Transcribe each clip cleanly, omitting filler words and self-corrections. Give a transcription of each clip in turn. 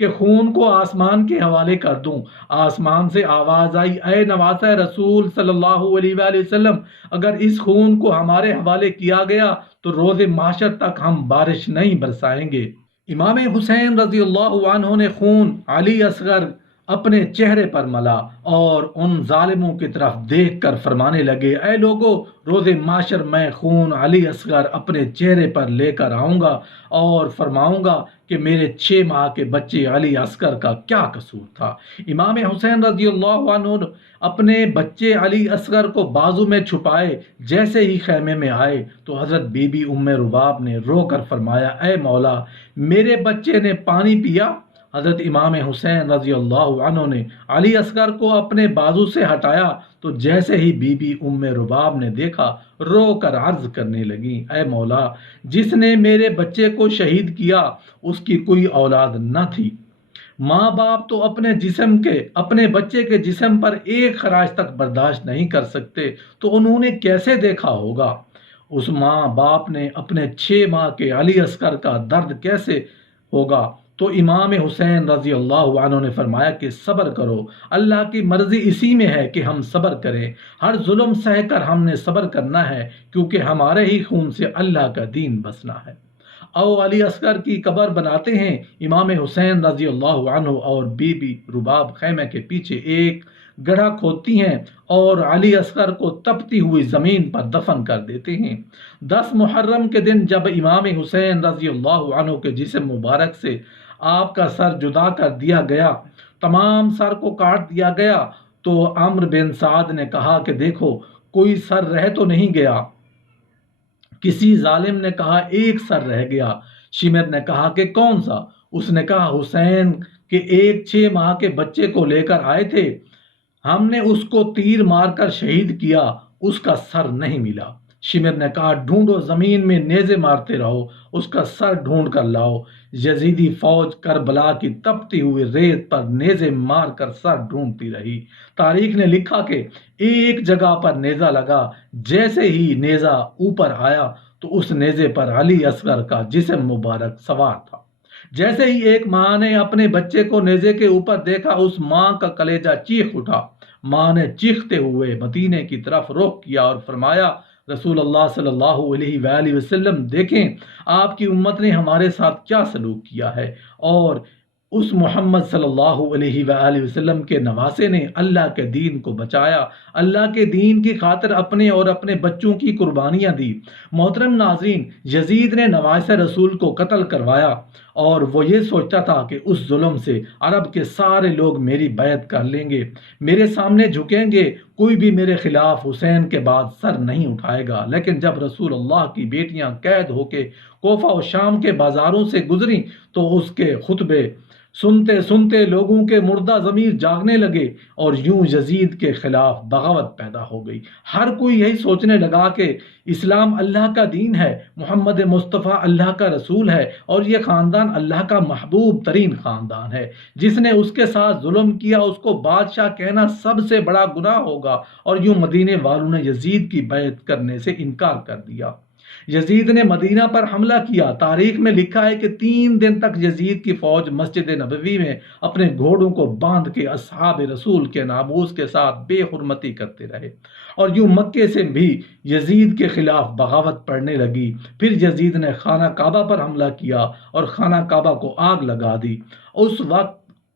کہ خون کو آسمان کے حوالے کر دوں۔ آسمان سے آواز آئی، اے نواسہ رسول صلی اللہ علیہ وآلہ وسلم، اگر اس خون کو ہمارے حوالے کیا گیا تو روز محشر تک ہم بارش نہیں برسائیں گے۔ امام حسین رضی اللہ عنہ نے خون علی اصغر اپنے چہرے پر ملا اور ان ظالموں کی طرف دیکھ کر فرمانے لگے، اے لوگو، روز محشر میں خون علی اصغر اپنے چہرے پر لے کر آؤں گا اور فرماؤں گا کہ میرے 6 ماہ کے بچے علی اصغر کا کیا قصور تھا۔ امام حسین رضی اللہ عنہ اپنے بچے علی اصغر کو بازو میں چھپائے جیسے ہی خیمے میں آئے تو حضرت بی بی ام رباب نے رو کر فرمایا، اے مولا، میرے بچے نے پانی پیا؟ حضرت امام حسین رضی اللہ عنہ نے علی اصغر کو اپنے بازو سے ہٹایا تو جیسے ہی بی بی ام رباب نے دیکھا، رو کر عرض کرنے لگی، اے مولا، جس نے میرے بچے کو شہید کیا اس کی کوئی اولاد نہ تھی۔ ماں باپ تو اپنے بچے کے جسم پر ایک خراش تک برداشت نہیں کر سکتے، تو انہوں نے کیسے دیکھا ہوگا؟ اس ماں باپ نے اپنے 6 ماہ کے علی اصغر کا درد کیسے ہوگا؟ تو امام حسین رضی اللہ عنہ نے فرمایا کہ صبر کرو، اللہ کی مرضی اسی میں ہے کہ ہم صبر کریں، ہر ظلم سہ کر ہم نے صبر کرنا ہے، کیونکہ ہمارے ہی خون سے اللہ کا دین بسنا ہے۔ او علی اصغر کی قبر بناتے ہیں۔ امام حسین رضی اللہ عنہ اور بی بی رباب خیمے کے پیچھے ایک گڑھا کھودتی ہیں اور علی اصغر کو تپتی ہوئی زمین پر دفن کر دیتے ہیں۔ 10 محرم کے دن جب امام حسین رضی اللہ عنہ کے جسم مبارک سے آپ کا سر جدا کر دیا گیا، تمام سر کو کاٹ دیا گیا، تو عمرو بن سعد نے کہا کہ دیکھو، کوئی سر رہ تو نہیں گیا۔ کسی ظالم نے کہا ایک سر رہ گیا۔ شمر نے کہا کہ کون سا؟ اس نے کہا حسین کے ایک 6 ماہ کے بچے کو لے کر آئے تھے، ہم نے اس کو تیر مار کر شہید کیا، اس کا سر نہیں ملا۔ شمر نے کہا ڈھونڈو، زمین میں نیزے مارتے رہو، اس کا سر ڈھونڈ کر لاؤ۔ یزیدی فوج کربلا کی تپتی ہوئی ریت پر نیزے مار کر سر ڈھونڈتی رہی۔ تاریخ نے لکھا کہ ایک جگہ پر نیزہ لگا، جیسے ہی نیزہ اوپر آیا تو اس نیزے پر علی اصغر کا جسم مبارک سوار تھا۔ جیسے ہی ایک ماں نے اپنے بچے کو نیزے کے اوپر دیکھا، اس ماں کا کلیجہ چیخ اٹھا۔ ماں نے چیختے ہوئے مدینے کی طرف رخ کیا اور فرمایا، رسول اللہ صلی اللہ علیہ وآلہ وسلم، دیکھیں آپ کی امت نے ہمارے ساتھ کیا سلوک کیا ہے، اور اس محمد صلی اللہ علیہ وآلہ وسلم کے نواسے نے اللہ کے دین کو بچایا، اللہ کے دین کی خاطر اپنے اور اپنے بچوں کی قربانیاں دی۔ محترم ناظرین، یزید نے نواسے رسول کو قتل کروایا اور وہ یہ سوچتا تھا کہ اس ظلم سے عرب کے سارے لوگ میری بیعت کر لیں گے، میرے سامنے جھکیں گے، کوئی بھی میرے خلاف حسین کے بعد سر نہیں اٹھائے گا۔ لیکن جب رسول اللہ کی بیٹیاں قید ہو کے کوفہ و شام کے بازاروں سے گزریں تو اس کے خطبے سنتے سنتے لوگوں کے مردہ ضمیر جاگنے لگے اور یوں یزید کے خلاف بغاوت پیدا ہو گئی۔ ہر کوئی یہی سوچنے لگا کہ اسلام اللہ کا دین ہے، محمد مصطفیٰ اللہ کا رسول ہے، اور یہ خاندان اللہ کا محبوب ترین خاندان ہے۔ جس نے اس کے ساتھ ظلم کیا اس کو بادشاہ کہنا سب سے بڑا گناہ ہوگا، اور یوں مدینے والوں نے یزید کی بیعت کرنے سے انکار کر دیا۔ یزید نے مدینہ پر حملہ کیا۔ تاریخ میں لکھا ہے کہ 3 دن تک یزید کی فوج مسجد نبوی میں اپنے گھوڑوں کو باندھ کے اصحاب رسول کے ناموس کے ساتھ بے حرمتی کرتے رہے، اور یوں مکے سے بھی یزید کے خلاف بغاوت پڑنے لگی۔ پھر یزید نے خانہ کعبہ پر حملہ کیا اور خانہ کعبہ کو آگ لگا دی۔ اس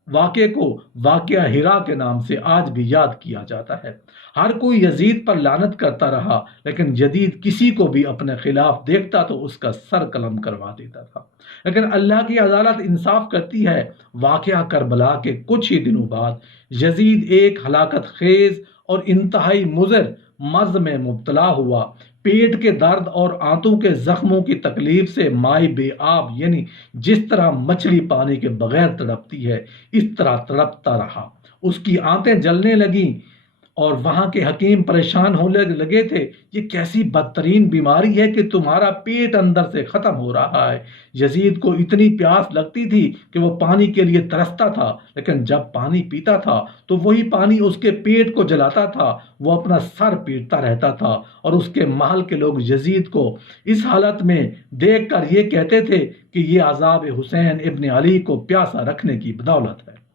واقعے کو واقعہ ہرا کے نام سے آج بھی یاد کیا جاتا ہے۔ ہر کوئی یزید پر لعنت کرتا رہا، لیکن یزید کسی کو بھی اپنے خلاف دیکھتا تو اس کا سر قلم کروا دیتا تھا۔ لیکن اللہ کی عدالت انصاف کرتی ہے۔ واقعہ کربلا کے کچھ ہی دنوں بعد یزید ایک ہلاکت خیز اور انتہائی مضر مرض میں مبتلا ہوا۔ پیٹ کے درد اور آنتوں کے زخموں کی تکلیف سے مائع بے آب، یعنی جس طرح مچھلی پانی کے بغیر تڑپتی ہے، اس طرح تڑپتا رہا۔ اس کی آنتیں جلنے لگیں اور وہاں کے حکیم پریشان ہونے لگے تھے، یہ کیسی بدترین بیماری ہے کہ تمہارا پیٹ اندر سے ختم ہو رہا ہے۔ یزید کو اتنی پیاس لگتی تھی کہ وہ پانی کے لیے ترستا تھا، لیکن جب پانی پیتا تھا تو وہی پانی اس کے پیٹ کو جلاتا تھا۔ وہ اپنا سر پیٹتا رہتا تھا اور اس کے محل کے لوگ یزید کو اس حالت میں دیکھ کر یہ کہتے تھے کہ یہ عذاب حسین ابن علی کو پیاسا رکھنے کی بدولت ہے۔